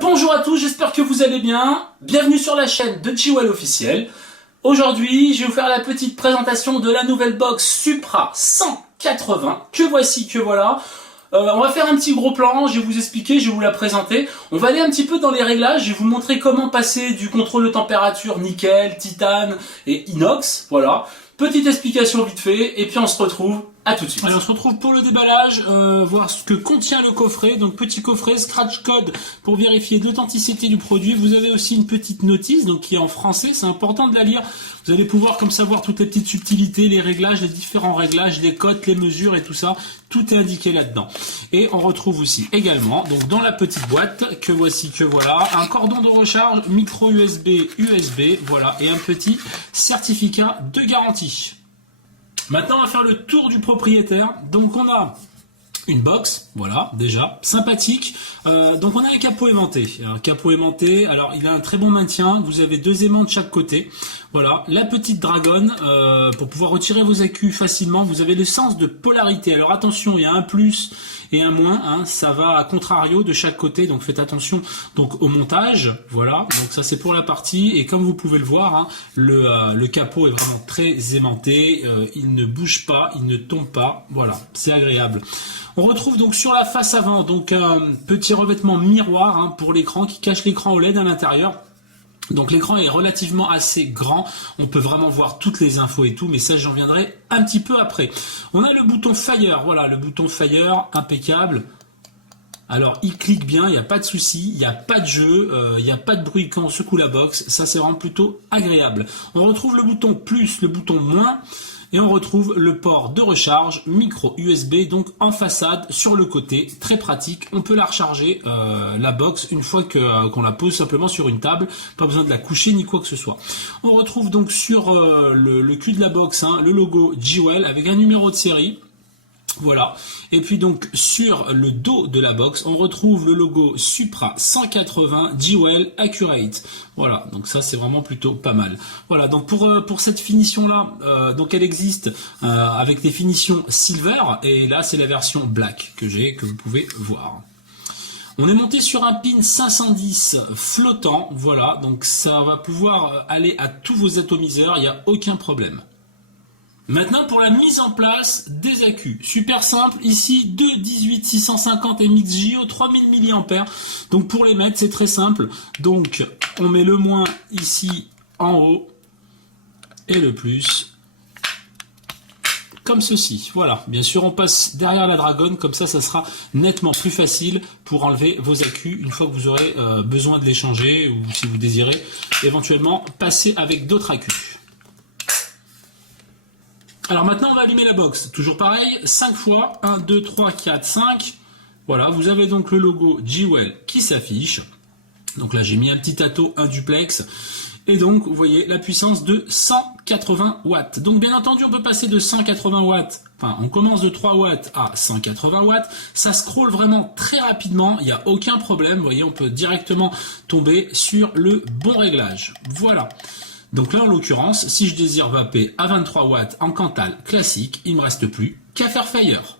Bonjour à tous, j'espère que vous allez bien. Bienvenue sur la chaîne de Jewel officiel. Aujourd'hui, je vais vous faire la petite présentation de la nouvelle box Supra 180. Que voici, que voilà. On va faire un petit gros plan, je vais vous expliquer, je vais vous la présenter. On va aller un petit peu dans les réglages, je vais vous montrer comment passer du contrôle de température nickel, titane et inox. Voilà. Petite explication vite fait, et puis on se retrouve à tout de suite. Alors on se retrouve pour le déballage, voir ce que contient le coffret. Donc petit coffret, scratch code pour vérifier l'authenticité du produit. Vous avez aussi une petite notice donc qui est en français, c'est important de la lire. Vous allez pouvoir comme ça voir toutes les petites subtilités, les réglages, les différents réglages, les cotes, les mesures et tout ça. Tout est indiqué là-dedans. Et on retrouve aussi également, donc dans la petite boîte, que voici, que voilà, un cordon de recharge, micro USB, USB, voilà, et un petit certificat de garantie. Maintenant, on va faire le tour du propriétaire. Donc, on a une box, voilà, déjà, sympathique. Donc, on a un capot aimanté. Alors, capot aimanté, alors, il a un très bon maintien. Vous avez 2 aimants de chaque côté. Voilà, la petite dragonne, pour pouvoir retirer vos accus facilement. Vous avez le sens de polarité. Alors, attention, il y a un plus et un moins. Hein, ça va à contrario de chaque côté. Donc, faites attention donc au montage. Voilà, donc ça, c'est pour la partie. Et comme vous pouvez le voir, hein, le capot est vraiment très aimanté. Il ne bouge pas, il ne tombe pas. Voilà, c'est agréable. On retrouve donc sur la face avant donc un petit revêtement miroir hein, pour l'écran qui cache l'écran OLED à l'intérieur. Donc l'écran est relativement assez grand, on peut vraiment voir toutes les infos et tout, mais ça j'en viendrai un petit peu après. On a le bouton Fire, voilà le bouton Fire, impeccable. Alors il clique bien, il n'y a pas de souci, il n'y a pas de jeu, il n'y a pas de bruit quand on secoue la box, ça c'est vraiment plutôt agréable. On retrouve le bouton plus, le bouton moins. Et on retrouve le port de recharge micro USB donc en façade sur le côté, très pratique. On peut la recharger la box une fois qu'on la pose simplement sur une table, pas besoin de la coucher ni quoi que ce soit. On retrouve donc sur le cul de la box hein, le logo Jewel avec un numéro de série. Voilà, et puis donc sur le dos de la box, on retrouve le logo Supra 180 Jewel Accurate. Voilà, donc ça c'est vraiment plutôt pas mal. Voilà, donc pour cette finition là, donc elle existe avec des finitions silver, et là c'est la version black que j'ai, que vous pouvez voir. On est monté sur un pin 510 flottant, voilà, donc ça va pouvoir aller à tous vos atomiseurs, il n'y a aucun problème. Maintenant pour la mise en place des accus, super simple, ici 2 18650 MXJO 3000 mAh, donc pour les mettre c'est très simple, donc on met le moins ici en haut et le plus comme ceci, voilà, bien sûr on passe derrière la dragonne, comme ça sera nettement plus facile pour enlever vos accus une fois que vous aurez besoin de les changer ou si vous désirez éventuellement passer avec d'autres accus. Alors maintenant on va allumer la box, toujours pareil, 5 fois, 1, 2, 3, 4, 5, voilà, vous avez donc le logo Jewel qui s'affiche, donc là j'ai mis un petit ato, un duplex, et donc vous voyez la puissance de 180 watts, donc bien entendu on peut passer de 180 watts, enfin on commence de 3 watts à 180 watts, ça scrolle vraiment très rapidement, il n'y a aucun problème, vous voyez on peut directement tomber sur le bon réglage, voilà. Donc là, en l'occurrence, si je désire vaper à 23 watts en Cantal classique, il ne me reste plus qu'à faire Fire.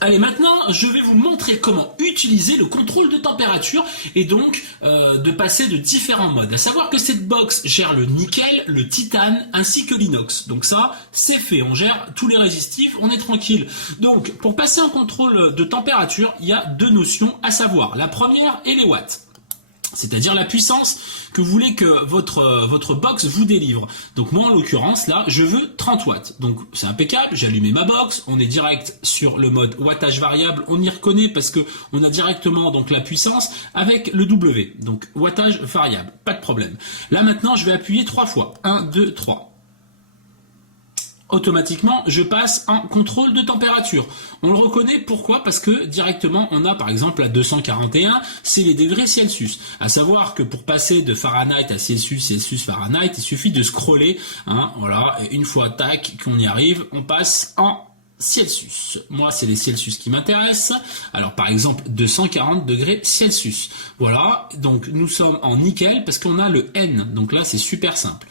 Allez, maintenant, je vais vous montrer comment utiliser le contrôle de température et donc de passer de différents modes. À savoir que cette box gère le nickel, le titane ainsi que l'inox. Donc ça, c'est fait. On gère tous les résistifs, on est tranquille. Donc, pour passer en contrôle de température, il y a 2 notions à savoir. La première est les watts. C'est-à-dire la puissance que vous voulez que votre box vous délivre. Donc moi en l'occurrence là je veux 30 watts. Donc c'est impeccable, j'ai allumé ma box, on est direct sur le mode wattage variable, on y reconnaît parce que on a directement donc la puissance avec le W. Donc wattage variable, pas de problème. Là maintenant je vais appuyer 3 fois. 1, 2, 3. Automatiquement, je passe en contrôle de température. On le reconnaît, pourquoi? Parce que directement, on a par exemple à 241, c'est les degrés Celsius. À savoir que pour passer de Fahrenheit à Celsius, Celsius, Fahrenheit, il suffit de scroller, hein, voilà, et une fois tac, qu'on y arrive, on passe en Celsius. Moi, c'est les Celsius qui m'intéressent. Alors, par exemple, 240 degrés Celsius. Voilà, donc nous sommes en nickel parce qu'on a le N. Donc là, c'est super simple.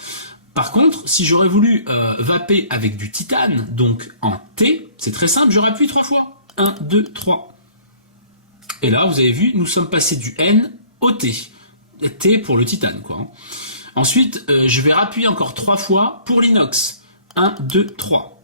Par contre, si j'aurais voulu vaper avec du titane, donc en T, c'est très simple, je rappuie 3 fois. 1, 2, 3. Et là, vous avez vu, nous sommes passés du N OT. T pour le titane, quoi. Hein. Ensuite, je vais rappuyer encore 3 fois pour l'inox. 1, 2, 3.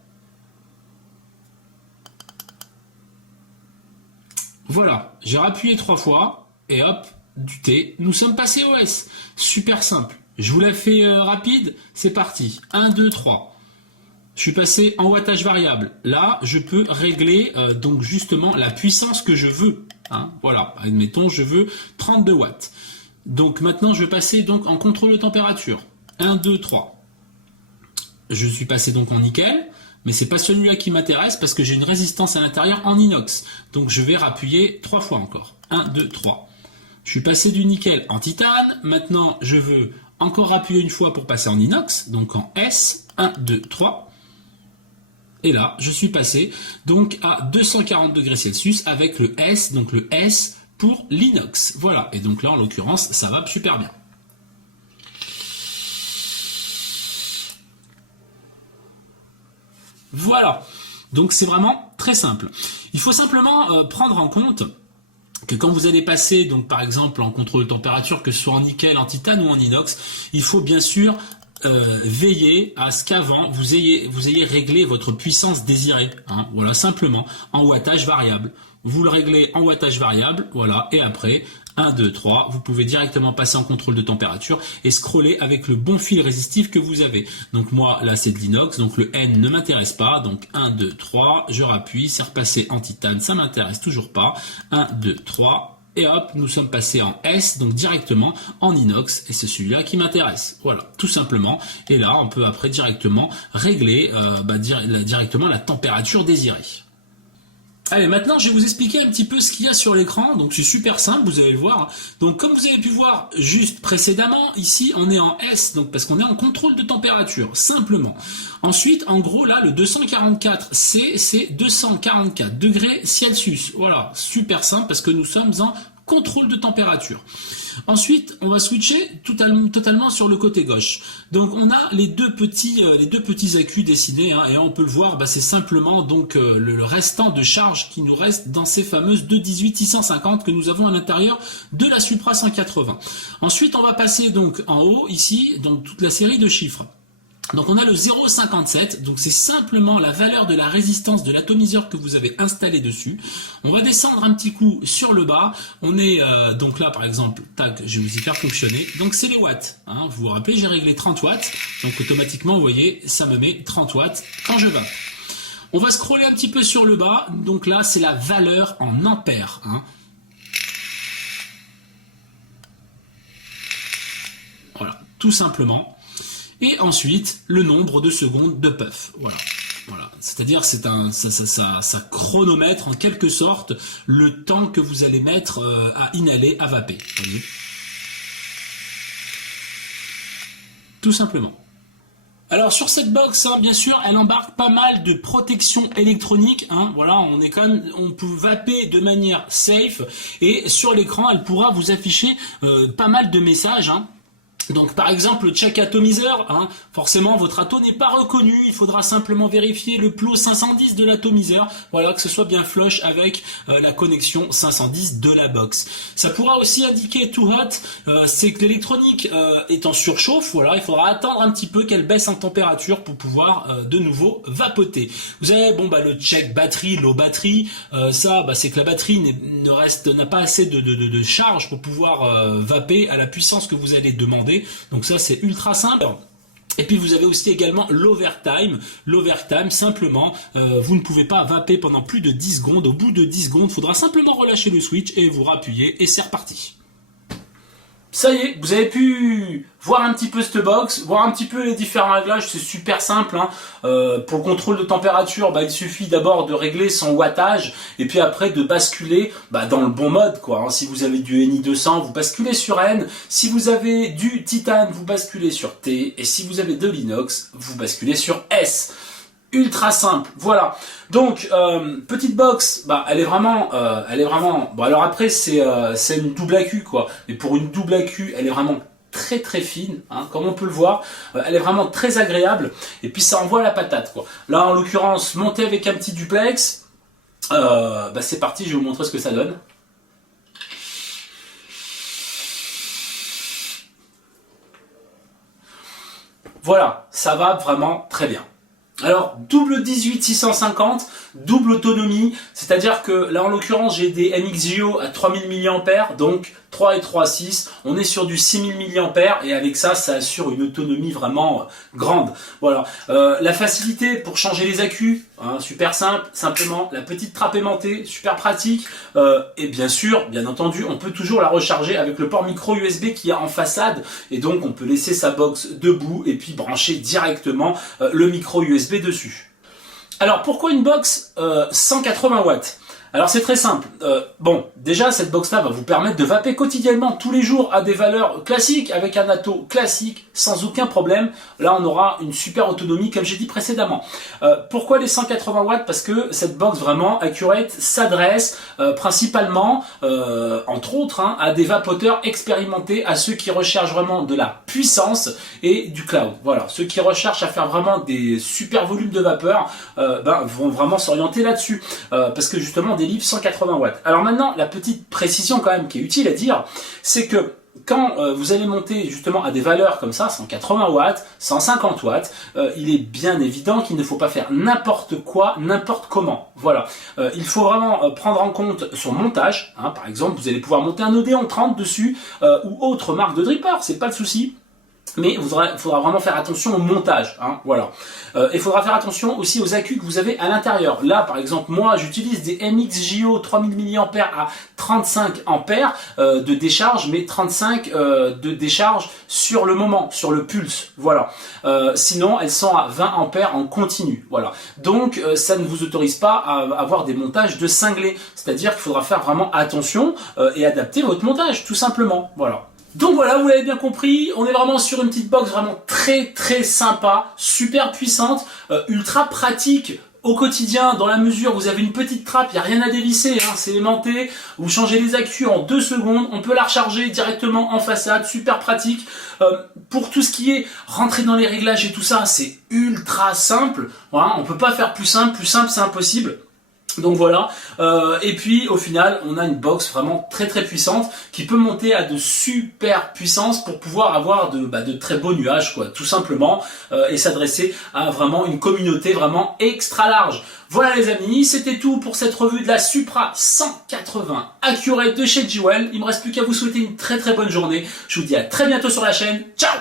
Voilà, j'ai rappuyé 3 fois, et hop, du T, nous sommes passés au S. Super simple. Je vous la fais rapide, c'est parti. 1, 2, 3. Je suis passé en wattage variable. Là, je peux régler donc justement la puissance que je veux. Hein, voilà, admettons, je veux 32 watts. Donc maintenant, je vais passer donc en contrôle de température. 1, 2, 3. Je suis passé donc en nickel, mais c'est pas celui-là qui m'intéresse parce que j'ai une résistance à l'intérieur en inox. Donc je vais rappuyer 3 fois encore. 1, 2, 3. Je suis passé du nickel en titane. Maintenant, je veux encore appuyer une fois pour passer en inox, donc en S. 1, 2, 3. Et là, je suis passé donc à 240 degrés Celsius avec le S, donc le S pour l'inox. Voilà, et donc là, en l'occurrence, ça va super bien. Voilà, donc c'est vraiment très simple. Il faut simplement prendre en compte que quand vous allez passer, donc par exemple en contrôle de température, que ce soit en nickel, en titane ou en inox, il faut bien sûr veiller à ce qu'avant vous ayez réglé votre puissance désirée. Hein, voilà, simplement en wattage variable. Vous le réglez en wattage variable, voilà, et après 1, 2, 3, vous pouvez directement passer en contrôle de température et scroller avec le bon fil résistif que vous avez. Donc moi, là c'est de l'inox, donc le N ne m'intéresse pas, donc 1, 2, 3, je rappuie, c'est repassé en titane, ça m'intéresse toujours pas, 1, 2, 3, et hop, nous sommes passés en S, donc directement en inox, et c'est celui-là qui m'intéresse. Voilà, tout simplement, et là on peut après directement régler directement la température désirée. Allez, maintenant je vais vous expliquer un petit peu ce qu'il y a sur l'écran, donc c'est super simple, vous allez le voir. Donc comme vous avez pu voir juste précédemment, ici on est en S, donc parce qu'on est en contrôle de température, simplement. Ensuite, en gros là, le 244C, c'est 244 degrés Celsius. Voilà, super simple parce que nous sommes en contrôle de température. Ensuite, on va switcher totalement sur le côté gauche. Donc, on a les deux petits accus dessinés, hein, et on peut le voir, c'est simplement donc le restant de charge qui nous reste dans ces fameuses 218-650 que nous avons à l'intérieur de la Supra 180. Ensuite, on va passer donc en haut ici, donc toute la série de chiffres. Donc on a le 0,57, donc c'est simplement la valeur de la résistance de l'atomiseur que vous avez installé dessus. On va descendre un petit coup sur le bas, on est donc là par exemple, tac, je vais vous y faire fonctionner, donc c'est les watts, hein. Vous vous rappelez, j'ai réglé 30 watts, donc automatiquement vous voyez, ça me met 30 watts quand je vape. On va scroller un petit peu sur le bas, donc là c'est la valeur en ampères, hein. Voilà, tout simplement. Et ensuite, le nombre de secondes de puff. Voilà. Voilà. C'est-à-dire, ça chronomètre en quelque sorte le temps que vous allez mettre à inhaler, à vaper. Voyez, tout simplement. Alors sur cette box, hein, bien sûr, elle embarque pas mal de protection électronique. Hein, voilà, on peut vaper de manière safe et sur l'écran, elle pourra vous afficher pas mal de messages. Hein. Donc par exemple le check atomiseur, hein, forcément votre ato n'est pas reconnu, il faudra simplement vérifier le plot 510 de l'atomiseur, voilà, que ce soit bien flush avec la connexion 510 de la box. Ça pourra aussi indiquer too hot, c'est que l'électronique est en surchauffe, voilà, il faudra attendre un petit peu qu'elle baisse en température pour pouvoir de nouveau vapoter. Vous avez le check batterie, low batterie, c'est que la batterie n'a pas assez de charge pour pouvoir vaper à la puissance que vous allez demander. Donc ça c'est ultra simple. Et puis vous avez aussi également l'overtime. L'overtime, simplement, vous ne pouvez pas vaper pendant plus de 10 secondes. Au bout de 10 secondes, il faudra simplement relâcher le switch et vous rappuyez et c'est reparti. Ça y est, vous avez pu voir un petit peu cette box, voir un petit peu les différents réglages, c'est super simple. Hein. Pour le contrôle de température, il suffit d'abord de régler son wattage et puis après de basculer dans le bon mode, quoi. Hein. Si vous avez du NI 200, vous basculez sur N. Si vous avez du titane, vous basculez sur T. Et si vous avez de l'inox, vous basculez sur S. Ultra simple, voilà. Donc petite box, elle est vraiment alors après c'est une double AQ quoi. Mais pour une double AQ, elle est vraiment très très fine, hein, comme on peut le voir, elle est vraiment très agréable et puis ça envoie la patate quoi. Là en l'occurrence, monté avec un petit duplex, c'est parti, je vais vous montrer ce que ça donne. Voilà, ça va vraiment très bien. Alors, double 18650, double autonomie, c'est-à-dire que là en l'occurrence j'ai des MXGO à 3000 mAh, donc 3 et 3, 6, on est sur du 6000 mAh et avec ça, ça assure une autonomie vraiment grande. Voilà, la facilité pour changer les accus, hein, super simple, simplement la petite trappe aimantée, super pratique, et bien sûr, bien entendu, on peut toujours la recharger avec le port micro USB qu'il y a en façade et donc on peut laisser sa box debout et puis brancher directement le micro USB dessus. Alors pourquoi une box 180 watts? Alors c'est très simple. Bon, déjà cette box-là va vous permettre de vaper quotidiennement tous les jours à des valeurs classiques avec un atto classique sans aucun problème. Là on aura une super autonomie comme j'ai dit précédemment. Pourquoi les 180 watts? Parce que cette box vraiment Accurate s'adresse principalement, entre autres, hein, à des vapoteurs expérimentés, à ceux qui recherchent vraiment de la puissance et du cloud. Voilà, ceux qui recherchent à faire vraiment des super volumes de vapeur vont vraiment s'orienter là-dessus parce que justement des livres 180 watts. Alors maintenant, la petite précision quand même qui est utile à dire, c'est que quand vous allez monter justement à des valeurs comme ça, 180 watts, 150 watts, il est bien évident qu'il ne faut pas faire n'importe quoi, n'importe comment. Voilà, il faut vraiment prendre en compte son montage. Hein. Par exemple, vous allez pouvoir monter un Odeon 30 dessus ou autre marque de dripper, c'est pas le souci. Mais il faudra vraiment faire attention au montage, hein, voilà. Il faudra faire attention aussi aux accus que vous avez à l'intérieur. Là, par exemple, moi, j'utilise des MXGO 3000 mAh à 35 ampères de décharge, mais 35 de décharge sur le moment, sur le pulse, voilà. Sinon, elles sont à 20 ampères en continu, voilà. Donc, ça ne vous autorise pas à avoir des montages de cinglés. C'est-à-dire qu'il faudra faire vraiment attention et adapter votre montage, tout simplement, voilà. Donc voilà, vous l'avez bien compris, on est vraiment sur une petite box vraiment très très sympa, super puissante, ultra pratique au quotidien, dans la mesure où vous avez une petite trappe, il n'y a rien à dévisser, hein, c'est aimanté, vous changez les accus en 2 secondes, on peut la recharger directement en façade, super pratique. Pour tout ce qui est rentrer dans les réglages et tout ça, c'est ultra simple, voilà, on peut pas faire plus simple c'est impossible. Donc voilà, et puis au final on a une box vraiment très très puissante qui peut monter à de super puissances pour pouvoir avoir de très beaux nuages quoi, tout simplement, et s'adresser à vraiment une communauté vraiment extra large. Voilà les amis, c'était tout pour cette revue de la Supra 180 Accurate de chez Jewel. Il me reste plus qu'à vous souhaiter une très très bonne journée. Je vous dis à très bientôt sur la chaîne. Ciao!